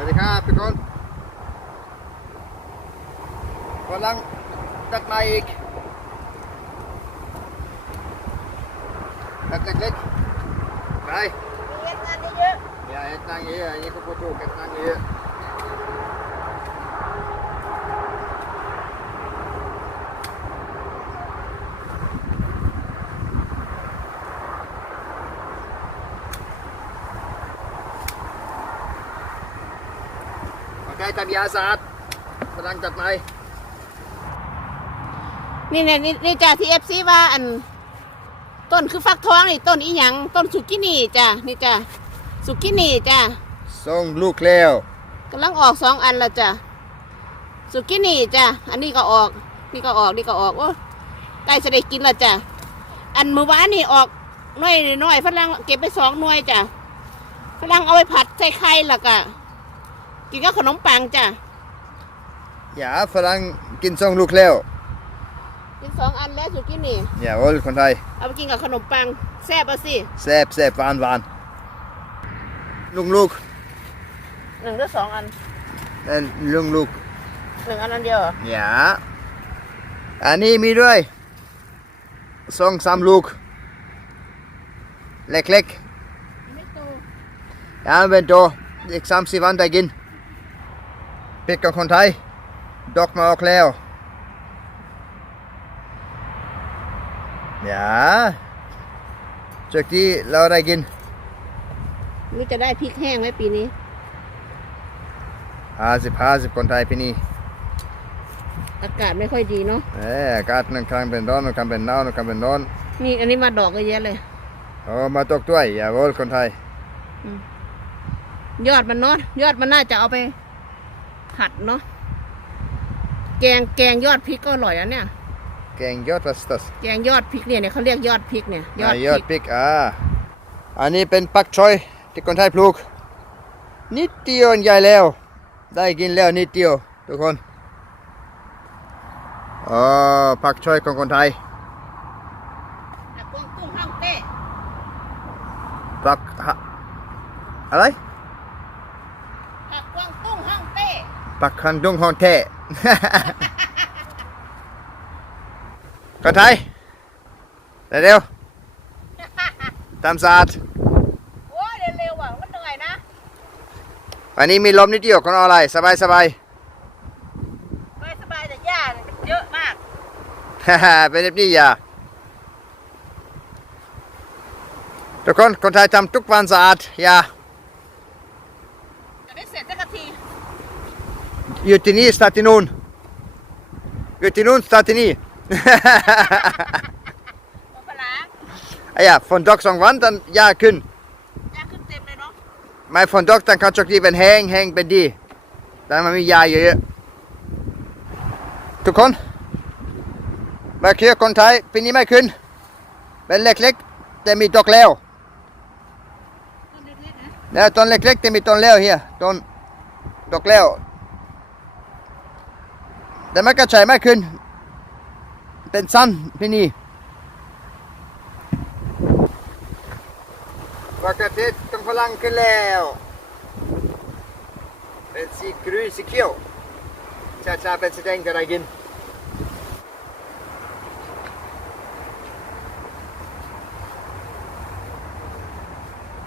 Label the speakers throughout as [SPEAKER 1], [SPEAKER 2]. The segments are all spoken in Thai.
[SPEAKER 1] วัสดีครับทุกคนกำลังตัดไม้อีกตัดเล็กๆไป
[SPEAKER 2] เฮ็ดงานเยอะ
[SPEAKER 1] อย่าเอ็ดนางเยอะอันนี้ก็พูดถูกเอ็ดนางเยอะ โอเคทำยาสะอาดกำลังตัดไม้
[SPEAKER 2] นี่เนี่ยนี่นี่จ้ะที่เอฟซีว่าอัน ต้นคือฟักทองนี่ต้นอีหยังต้นสุกินี่จ้ะนี่จ้ะสุกินี่จ้ะ
[SPEAKER 1] ส่งลูกแล้ว
[SPEAKER 2] กำลังออกสองอันละจ้ะสุกินี่จ้ะอันนี้ก็ออก นี่ก็ออกนี่ก็ออกโอ้ใกล้จะได้กินละจ้ะอันมือวานนี่ออกน้อยน้อยฝรั่งเก็บไปสองหน่วยจ้ะฝรั่งเอาไปผัดใส่ไข่ละก็ กินกับขนมปังจ้ะ
[SPEAKER 1] อย่าฝรั่งกินส่งลูกแล้ว
[SPEAKER 2] กินสองอันแล้วสุกินี่
[SPEAKER 1] อย่าโอลคนไทย
[SPEAKER 2] เอาไปกินกับขนมปัง แซ่บเอาสิ
[SPEAKER 1] แซ่บแซ่บหวานหวานลุงลูก
[SPEAKER 2] หนึ่งหรือสองอัน
[SPEAKER 1] เอ่อลุงลูก
[SPEAKER 2] หนึ่งอันอันเดียวเหรอ
[SPEAKER 1] อย่าอันนี้มีด้วยสองสามลูก เล็ก
[SPEAKER 2] ไม่โต
[SPEAKER 1] ๆอย่าเป็นโตอีกสามสี่วันได้กินปิดกับคนไทย ดอกมาออกแล้วอย่าจากที่เราได้กิน
[SPEAKER 2] นี่จะได้พริกแห้งไหมปีนี้
[SPEAKER 1] ห้าสิบห้าสิบคนไทยปีนี้
[SPEAKER 2] อากาศไม่ค่อยดีเนาะ
[SPEAKER 1] เอออากาศนั่นครั้งเป็นร้อนนั่นครั้งเป็นหนาวนั่นครั้งเป็นร้อน
[SPEAKER 2] นี่อันนี้มาดอกก็เยอะเลย
[SPEAKER 1] โอ้มาตกด้วยอย่าโวลคนไทย
[SPEAKER 2] ยอดมันเนาะยอดมันน่าจะเอาไป ผัดเนาะแกงแกงยอดพริกก็อร่อยนะเนี่ย
[SPEAKER 1] แกงยอดวัสตัส
[SPEAKER 2] แกงยอดพริกเนี่ยเนี่ยเขาเรียกยอดพริกเนี่ย ยอด
[SPEAKER 1] อ่า
[SPEAKER 2] พ
[SPEAKER 1] ยอด
[SPEAKER 2] ริก
[SPEAKER 1] พริกอ่าอันนี้เป็นปักชอยที่คนไทยปลูก นิดเดียวใหญ่แล้ว ได้กินแล้วนิดเดียวทุกคนอ๋อปักชอยของคนไทย
[SPEAKER 2] ผักกวางตุ้งห้องเต้
[SPEAKER 1] ปักฮะอะไร
[SPEAKER 2] ผักกวางตุ้งห้องเต้
[SPEAKER 1] ปักคันดุงฮอนเทคนไทยเร็วๆตามสะอาด
[SPEAKER 2] โอ้ยเร็วๆอะมันเหนื่อยนะ
[SPEAKER 1] วันนี้มีลมนิดเดียวคนเอาอะไรสบายสบาย
[SPEAKER 2] ไม่สบายแต่หญ้าเนี่ยเยอะมาก
[SPEAKER 1] ฮ่าฮ่าเป็นแบบนี้อย่าทุกคนคนไทยทำทุกวันสะอาดอย่า
[SPEAKER 2] จะได้เสร็จสักที
[SPEAKER 1] อยู่ที่นี่สตาร์ทที่นู่นอยู่ที่นู่นสตาร์ทที่นี่
[SPEAKER 2] โอปลา
[SPEAKER 1] ไอ้ยาฝนตกสองวันตันยาขึ้น
[SPEAKER 2] หญ้าขึ้นเต็มเลยเนาะ
[SPEAKER 1] ไม่ฝนตกตันเขาจกดีเป็นแห้งแห้งเป็นดีแต่มันมียาเยอะๆทุกคนมาเคลียร์คนไทยปีนี้ไม่ขึ้นเป็นเล็กๆแต่มีดอกแล้ว
[SPEAKER 2] ต้นเล็กๆนะ
[SPEAKER 1] เนี่ยต้นเล็กๆแต่มีต้นแล้วเฮียต้นดอกแล้ว แต่มันก็ใช้ไม่ขึ้น เป็นสั้นพี่นี่ปกติต้องพลังขึ้นแล้ว เป็นสีกรุยสีเขียวชาชาๆเป็นสีแดงจะได้กิน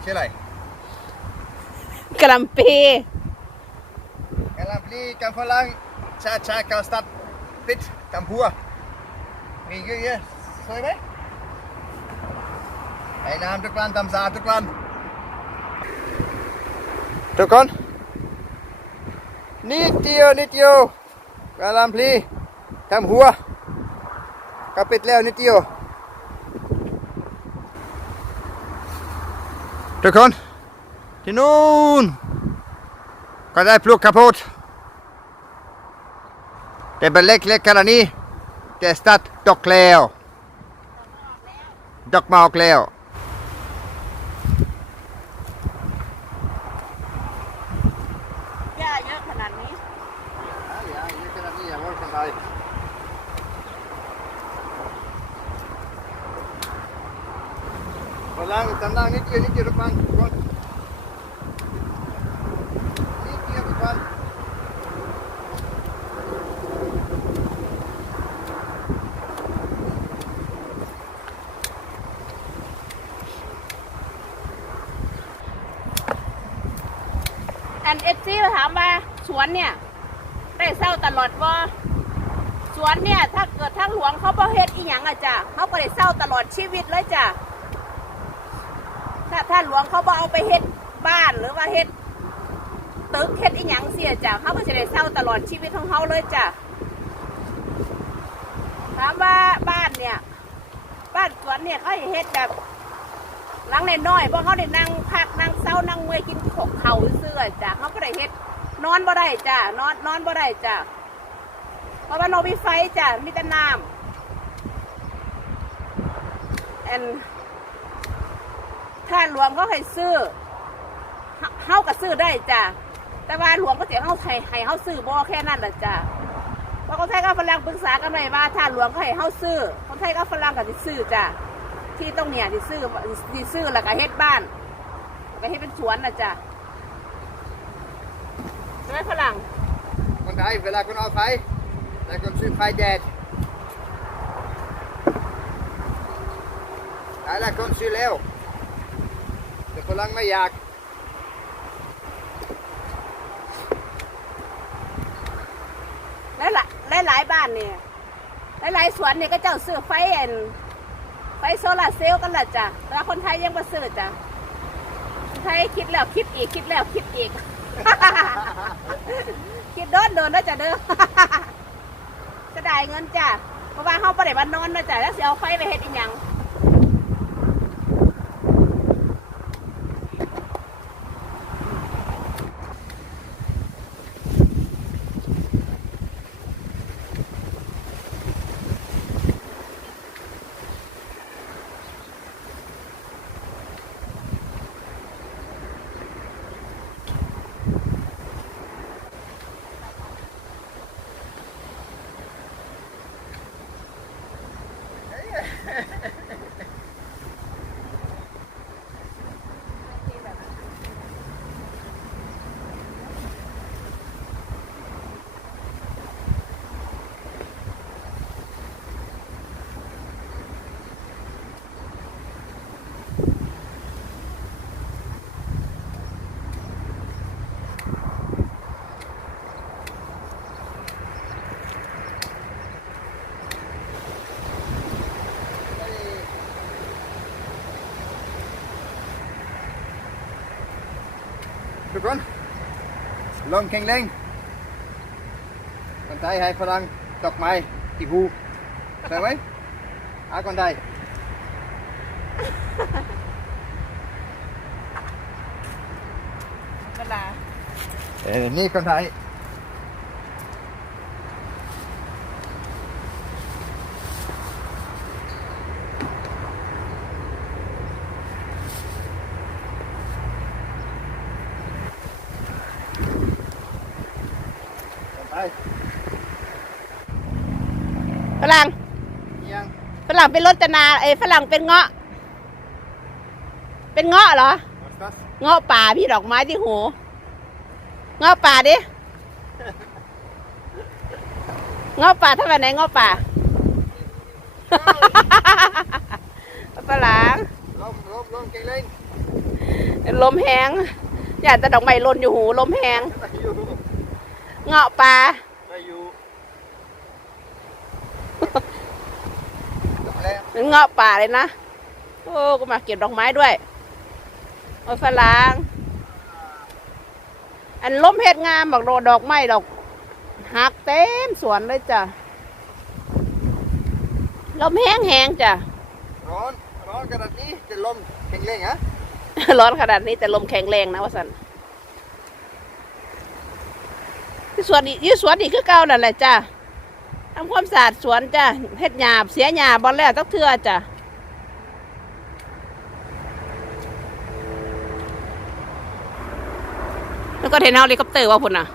[SPEAKER 1] ชื่ออะไร
[SPEAKER 2] กะหล่ำปี
[SPEAKER 1] กะหล่ำปลีกำฝรั่ง ชาชาเกาสตัดปิดกำพัวมีเยอะๆสวยไหมไอ้น้ำทุกวันทำสะอาดทุกวันทุกคนนิดเดียวนิดเดียวกะหล่ำปลีทำหัวก็ปิดแล้วนิดเดียวทุกคนที่นู่นก็ได้ปลูกข้าวโพด แต่เป็นเล็กๆขนาดนี้แต่สตาร์ทดอกแล้วดอกมาออกแล้ว
[SPEAKER 2] หญ้าเยอะขนาดนี้
[SPEAKER 1] พลังตำลังนิดเดียวนิดเดียวทุกวันทุกคนนิดเดียว
[SPEAKER 2] อันเอฟซีถามว่าสวนเนี่ย ได้เศร้าตลอดบ่าสวนเนี่ยถ้าเกิดทางหลวงเขาบ่เฮ็ดอีหยังอะจ้ะเขาก็ได้เศร้าตลอดชีวิตเลยจ้ะถ้าถ้าหลวงเขาบ่เอาไปเฮ็ดบ้านหรือว่าเฮ็ดตึกเฮ็ดอีหยังเสียจ้ะเขาก็จะได้เศร้าตลอดชีวิตของเขาเลยจ้ะถามว่าบ้านเนี่ย บ้านสวนเนี่ยเขาเฮ็ดแบบ หลังน้อยๆเพราะเขาได้นั่งพักนั่งเศร้านั่งเมื่อยกินขบเข่าเสื้อจ้ะเขาก็ได้เฮ็ดนอนบ่ได้จ้ะนอนนอนบ่ได้จ้ะเพราะว่าโนมีไฟจ้ะมีแต่น้ำแอนถ้าหลวงก็ให้ซื้อเฮาเฮาก็ซื้อได้จ้ะแต่ว่าหลวงก็เสียเฮาให้ให้เฮาซื้อบ่แค่นั้นแหละจ้ะเพราะคนไทยกับฝรั่งปรึกษากันไว้ว่าถ้าหลวงก็ให้เฮาซื้อคนไทยกับฝรั่งก็สิซื้อจ้ะ ที่ตรงเนี้ยสิซื้อสิซื้อแล้วก็เฮ็ดบ้านก็เฮ็ดเป็นสวนน่ะจ้ะใช่ไหมฝรั่ง
[SPEAKER 1] คนไทยเวลาคุณเอาไฟแต่คุณซื้อไฟแดดแต่ละคนซื้อแล้วแต่ฝรั่งไม่อยาก
[SPEAKER 2] หลายหลายหลายๆบ้านเนี่ยหลายหลายๆสวนเนี่ยก็เจ้าซื้อไฟเอ็น ไฟโซลาเซลล์กันละจ้ะแต่ว่าคนไทยยังไม่ซื้อจ้ะไทยคิดแล้วคิดอีกคิดแล้วคิดอีก คิดโดนโดนนะจ้ะเด้อจะได้เงินจ้ะเพราะว่าเขาประเดี๋ยวนอนนะจ้ะแล้วเสียเอาไฟไปเฮ็ดอีกอย่าง
[SPEAKER 1] ทุกคน ลงแข็งแรงคนไทยให้ฝรั่งดอกไม้ที่หูใช่ไหมอาคนไทย
[SPEAKER 2] เวลา
[SPEAKER 1] เอ้ยนี่คนไทย คนไทย
[SPEAKER 2] ฝรั่ง
[SPEAKER 1] ยัง
[SPEAKER 2] ฝรั่งเป็นรจนาเอ้ยฝรั่งเป็นเงาะ เป็นเงาะเหรอ
[SPEAKER 1] What's das?
[SPEAKER 2] เงาะป่าพี่ดอกไม้ที่หูเงาะป่าดิเงาะป่าทำไมไหนเงาะป่าฝรั่ง
[SPEAKER 1] ลมลมลมแข็งแรง
[SPEAKER 2] ลมแห้งอยากจะดอกไม้หล่นอยู่หูลมแห้ง
[SPEAKER 1] ได้อยู่
[SPEAKER 2] เงาะป่า
[SPEAKER 1] ได้อยู่จบแล้ว
[SPEAKER 2] เป็นเงาะป่าเลยนะ โอ้ก็มาเก็บดอกไม้ด้วยโอ้ยฝรั่งอันล้มเฮ็ดงามบอกโรดอกไม้ดอกหักเต็มสวนเลยจ้ะลมแห้งแห้งๆจ้ะ
[SPEAKER 1] ร้อน ร้อนขนาดนี้จะลมแข็งแรงฮะ
[SPEAKER 2] ร้อนขนาดนี้แต่ลมแข็งแรงนะว่าสัน ที่สวนนี่ที่สวนนี่คือเก่านั่นแหละจ้ะทำความสะอาดสวนจ้ะเฮ็ดหยาบเสียหยาบอลแล้วตักเทือจ้ะแล้วก็เห็นเฮลิคอปเตอร์ว่าพุ่นน่ะ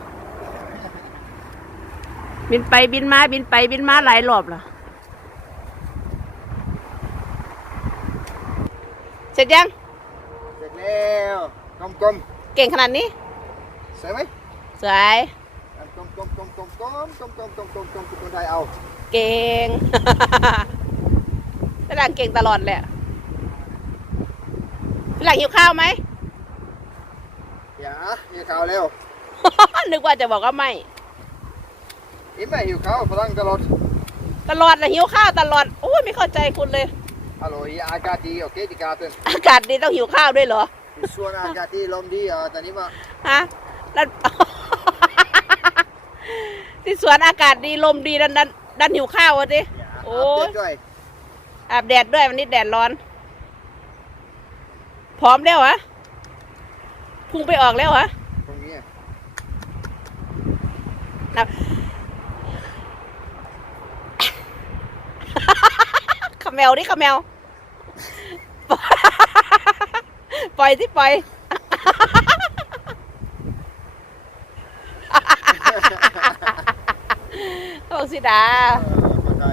[SPEAKER 2] บินไปบินมาบินไปบินมาหลายรอบแล้วเสร็จยัง
[SPEAKER 1] เสร็จแล้วกลมกลม
[SPEAKER 2] เก่งขนาดนี้
[SPEAKER 1] ๆใช่ไหม
[SPEAKER 2] สวย
[SPEAKER 1] กลมกลมกล มกลมกลมกลมกลมกลมกลมกลมทุกคนไทยเอา
[SPEAKER 2] เก่งฝรั่งเก่งตลอดแหละฝรั่งหิวข้าวไหม
[SPEAKER 1] อย่าหิวข้าวเร็ว
[SPEAKER 2] นึกว่าจะบอกว่าไม่
[SPEAKER 1] อิ่มไหมหิวข้าวพลังตลอด
[SPEAKER 2] ตลอดนะหิวข้าวตลอดโอ้ยไม่เข้าใจคุณเลย
[SPEAKER 1] ฮัลโหลอากาศดีโอเคที่กาเตึน
[SPEAKER 2] อากาศดีต้องหิวข้าวด้วยเหรอ
[SPEAKER 1] ส่วนอากาศดีลมดีเออตอนนี้มา
[SPEAKER 2] ฮะนั่น ที่สวนอากาศดีลมดีดันดันดันหิวข้าวอะสิโอ้ย
[SPEAKER 1] อัปเดตด้วย
[SPEAKER 2] อาบแดดด้วยวันนี้แดดร้อน พร้อมแล้วเหรอพุ่งไปออกแล้วเหรอ
[SPEAKER 1] ตรงนี้อะ
[SPEAKER 2] นะขมแมวดิขมแมว ปล่อยที่ปล่อย โอ้สิดา
[SPEAKER 1] เข้าใจ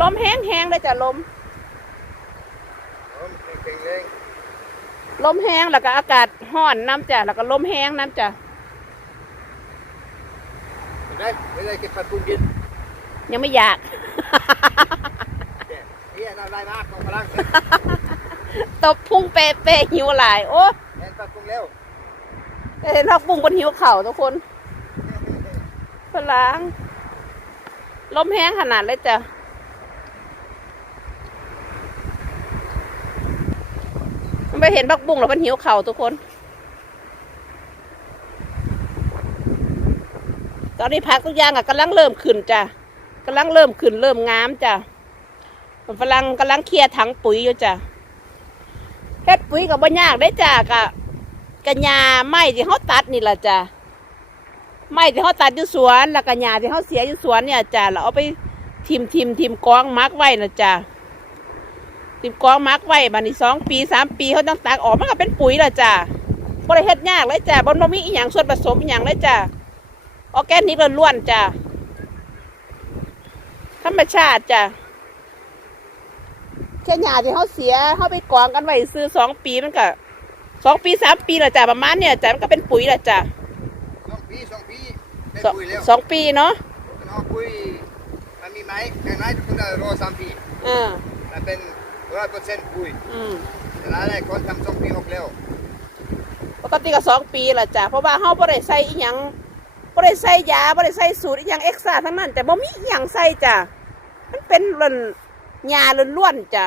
[SPEAKER 2] ลมแห้งแห้งเลยจ้ะลม
[SPEAKER 1] ลมเก่งๆเลย
[SPEAKER 2] ลมแห้งแล้วก็อากาศห้อนน้ำจ้ะแล้วก็ลมแห้งน้ำจ้ะ
[SPEAKER 1] เห็นไหมไม่ได้เก็บผัดปรุงกิน
[SPEAKER 2] ยังไม่อยาก
[SPEAKER 1] เนี่ยนี่น่าได้มากของพลัง
[SPEAKER 2] ตบพุ่งเปะเปะหิวหลาย โอ้
[SPEAKER 1] เห็นผัดปรุงเร็ว
[SPEAKER 2] เห็นพักบุ้งบนหิวเข่าทุกคนพลังลมแห้งขนาดเลยจ้ะมันไปเห็นพักบุ้งแล้วมันหิวเข่าทุกคน ตอนนี้พักทุกอย่างอะกำลังเริ่มขึ้นจ้ะกำลังเริ่มขึ้นเริ่มงามจ้ะฝรั่งกำลังเคลียร์ถังปุ๋ยอยู่จ้ะเฮ็ดปุ๋ยกับบ่ยากได้จ้ะกะกัญญาไม้ที่เขาตัดนี่แหละจ้ะไม้ที่เขาตัดอยู่สวนแล้วกัญญาที่เขาเสียอยู่สวนเนี่ยจ้ะเราเอาไปทิมทิมทิมกองมักไว้นะจ้ะทิมกองมักไว้บัดนี้สองปีสามปีเขาต้องตักออกมันก็เป็นปุ๋ยและจ้ะบ่ได้เฮ็ดยากเลยจ้ะบ่บ่มีอีหยังส่วนผสมอีหยังเลยจ้ะ ออร์แกนิกล้วนๆจ้ะธรรมชาติจ้ะแค่หญ้าที่เขาเสียเขาไปกองกันไว้ซื้อสองปีมันก็สองปีสามปีและจ้ะประมาณเนี่ยจ้ะมันก็เป็นปุ๋ยและจ้ะ
[SPEAKER 1] สองปีสองปีได้
[SPEAKER 2] สอง
[SPEAKER 1] ปุ๋ยแล้ว
[SPEAKER 2] สองปีเนาะ
[SPEAKER 1] เอาปุ๋ยมันมีไหมแค่ไหนทุกคนได้รอสามปี
[SPEAKER 2] เออ
[SPEAKER 1] มันเป็นร้อยเปอร์เซ็นต์ปุ๋ย
[SPEAKER 2] อืม
[SPEAKER 1] แต่ละได้คนทำสองปีออกแล้ว
[SPEAKER 2] ปกติก็สองปีและจ้ะเพราะว่าเฮาบ่ได้ใส่อีหยัง บ่ได้ใส่ยาบ่ได้ใส่สูตรอีหยังเอ็กซ่าทั้งนั้น แต่บ่มีอีหยังใส่จ้ะมันเป็นล้วนหญ้าล้วนๆจ้ะ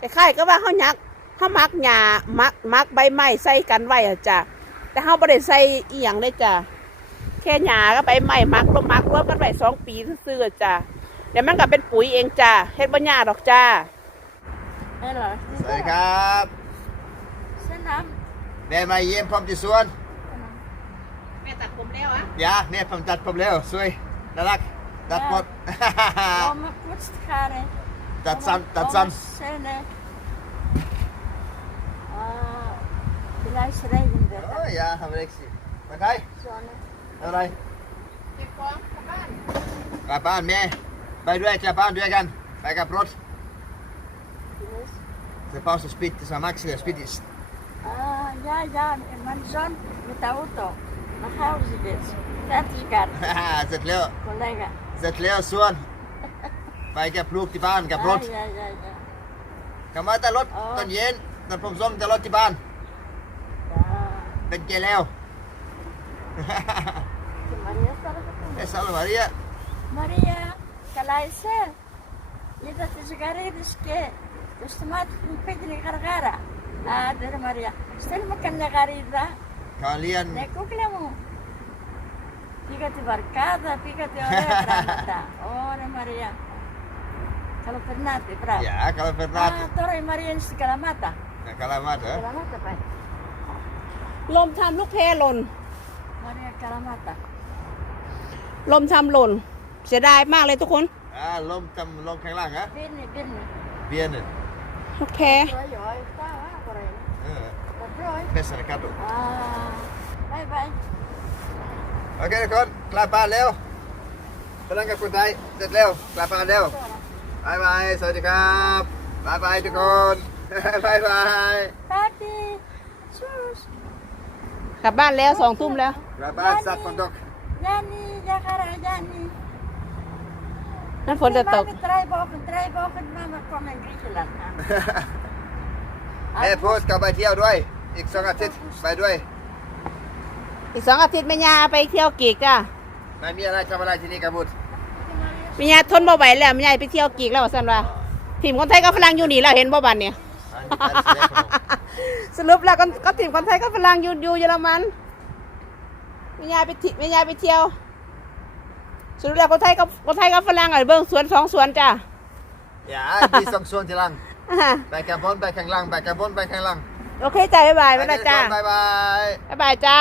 [SPEAKER 2] คล้ายๆก็ว่าเฮายักเฮามักหญ้ามักมักใบไม้ใส่กันไว้อะจ้ะแต่เฮาบ่ได้ใส่อีหยังเลยจ้ะแค่หญ้ากับใบไม้มักรวมมักรวมกันไว้สองปีซื่อๆจ้ะเดี๋ยวมันก็เป็นปุ๋ยเองจ้ะเฮ็ดบ่ยากดอกจ้า
[SPEAKER 3] Eller,
[SPEAKER 1] สวัสดีครับ
[SPEAKER 3] sen ham.
[SPEAKER 1] แม่มาเยี่ยมผมที่สวน
[SPEAKER 2] แม่ตัดผมแล้วอะ
[SPEAKER 1] ยาเนี่ยผมตัดผมแล้วสวยน่ารักตัดหมด
[SPEAKER 3] Om kutskare.
[SPEAKER 1] ตัดสั้นตัดสั้น
[SPEAKER 3] Sen. Ah, Bilal Schreiben
[SPEAKER 1] โอ้ย
[SPEAKER 3] det.
[SPEAKER 1] ยาทำอะไรสิมาไทย
[SPEAKER 3] Sån.
[SPEAKER 1] ทำอะไร
[SPEAKER 2] เก็บของกลับบ้าน
[SPEAKER 1] กลับบ้านแม่ ไปด้วยกลับบ้านด้วยกัน ไปกับรถ
[SPEAKER 3] Yes.
[SPEAKER 1] จะพาสปิดจะสมัครเสียส ปิดอิส
[SPEAKER 3] Ah, ja, ja, mijn zoon met de auto. Naar huis dit. Fertig gaat,
[SPEAKER 1] เสร็จแล้ว
[SPEAKER 3] collega.
[SPEAKER 1] เสร็จแล้วส่วน ไปกับลูกที่บ้านกับรถ
[SPEAKER 3] Ah, ja, ja, ja.
[SPEAKER 1] กลับมาแต่รถ
[SPEAKER 3] อ๋อ
[SPEAKER 1] ตอนเย็นตอนผมส่งแต่รถที่บ้าน
[SPEAKER 3] Ja.
[SPEAKER 1] เป็นเจแล้ว
[SPEAKER 3] Die Maria staat er
[SPEAKER 1] เอสซาลมาเรีย
[SPEAKER 3] Maria, kalaise. Ida tisgaridiske. Gustamat pidni gargara. Ah, der Maria. Stel makan na garida.
[SPEAKER 1] เขาเรียน
[SPEAKER 3] Ne kuklemu. Fíjate barcada, fíjate ahora granata. Ora Maria. Kalau Fernate, bravo.
[SPEAKER 1] อย่า kalau Fernat
[SPEAKER 3] Ah, toro Maria ni Kalamata.
[SPEAKER 1] kalamat ha
[SPEAKER 3] Kalamata pa.
[SPEAKER 2] ลมทำลูกเพหล่น
[SPEAKER 3] Maria Kalamata.
[SPEAKER 2] ลมทำหล่น เสียดายมากเลยทุกคน
[SPEAKER 1] อ่าลมจำลมข้างล่างฮะ
[SPEAKER 3] Bini, bini.
[SPEAKER 1] เบียร์น่ะ
[SPEAKER 2] ลูกแพ
[SPEAKER 3] Oi, oi, ta, ah, por ahí.
[SPEAKER 1] เออ
[SPEAKER 3] Oi.
[SPEAKER 1] เพชรนะครับ
[SPEAKER 3] Ah, bye bye.
[SPEAKER 1] โอเคทุกคนกลับบ้านแล้วพลังกับคนไทยเสร็จแล้วกลับบ้านแล้วบายบาย สวัสดีครับบายบายทุกคนบายบาย
[SPEAKER 3] Papi, Sus.
[SPEAKER 2] กลับบ้านแล้วสองทุ่มแล้ว
[SPEAKER 1] Rabat zat van Dok.
[SPEAKER 3] Yani, Jagara, Yani.
[SPEAKER 2] นั่นฝนจะตก
[SPEAKER 3] Mama, drie wochen, drie wochen, mama kwam in Griekenland aan.
[SPEAKER 1] แม่โพสต์กลับไปเที่ยวด้วย อีกสองอาทิตย์ไปด้วย
[SPEAKER 2] อีกสองอาทิตย์แม่ยาไปเที่ยวกีกจ้ะ
[SPEAKER 1] ไม่มีอะไรทำอะไรที่นี่กับบุตร
[SPEAKER 2] แม่ยาทนบ่ไหวแล้วแม่ยาไปเที่ยวกีกแล้วว่าซั่นว่าทีมคนไทยกับฝรั่งอยู่นี่แล้วเห็นบ่บัดเนี่ยสรุปแล้วก็ก็ทีมคนไทยกับฝรั่งอยู่อยู่เยอรมันแม่ยาไปทิแม่ยาไปเที่ยว สรุปแล้วคนไทยกับคนไทยกับฝรั่งอะเบิ่งสวนสองสวนจ้ะ
[SPEAKER 1] Ja, die song zo'n te lang.
[SPEAKER 2] อ่า
[SPEAKER 1] Bij Carbon, bij Kang Lang, bij Carbon, bij Kang Lang.
[SPEAKER 2] โอเคจ้ะบ๊ายบาย บ๊ายบายจ้า
[SPEAKER 1] Bye bye.
[SPEAKER 2] บ๊ายบายจ้า